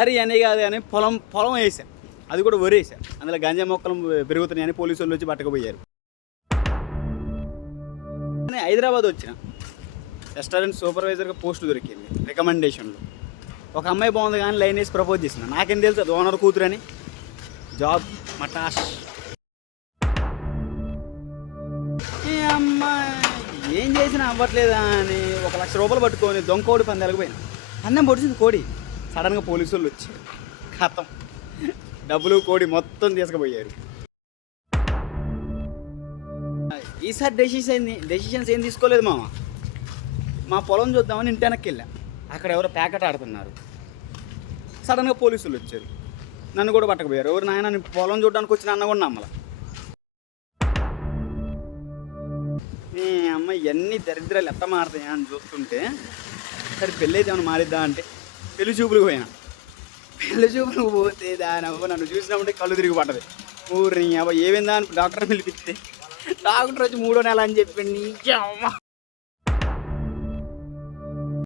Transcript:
సరే ఇవన్నీ కాదు కానీ పొలం వేసాం, అది కూడా వరేసాం. అందులో గంజా మొక్కలు పెరుగుతున్నాయని పోలీసు వాళ్ళు వచ్చి పట్టకపోయారు. హైదరాబాద్ వచ్చిన రెస్టారెంట్ సూపర్వైజర్గా పోస్ట్ దొరికింది రికమెండేషన్లో. ఒక అమ్మాయి బాగుంది కానీ లైన్ వేసి ప్రపోజ్ చేసిన. నాకేం తెలుసు అది ఓనర్ కూతురు అని. జాబ్ మటాష్. అమ్మాయి ఏం చేసినా అవ్వట్లేదా అని 1,00,000 రూపాయలు పట్టుకొని దొంగ కోడి పందాలకు పోయినా. పందెం పొడిచింది కోడి. సడన్గా పోలీసు వాళ్ళు వచ్చి ఖతం, డబ్బులు కోడి మొత్తం తీసుకుపోయారు. ఈసారి డెసిషన్స్ ఏం తీసుకోలేదు మామ. మా పొలం చూద్దామని ఇంటి వెనక్కి వెళ్ళా. అక్కడ ఎవరో ప్యాకెట్ ఆడుతున్నారు. సడన్గా పోలీసులు వచ్చారు, నన్ను కూడా పట్టకపోయారు. ఎవరు నాయన పొలం చూడడానికి వచ్చిన అన్న కూడా నమ్మల. అమ్మ ఇవన్నీ దరిద్రాలు ఎట్ట మారుతాయా అని చూస్తుంటే, సరే పెళ్ళి అయితే ఏమైనా మారిద్దా అంటే పెళ్లి చూపులకు పోయినా. పెళ్లి చూపులకు పోతే దాని అవ్వ నన్ను చూసినప్పుడే కళ్ళు తిరిగి పట్టదు. ఊరిని అవ్వ ఏమైందా అని డాక్టర్ పిలిపిస్తే డాక్టర్ వచ్చి 3వ నెల అని చెప్పింది. అమ్మ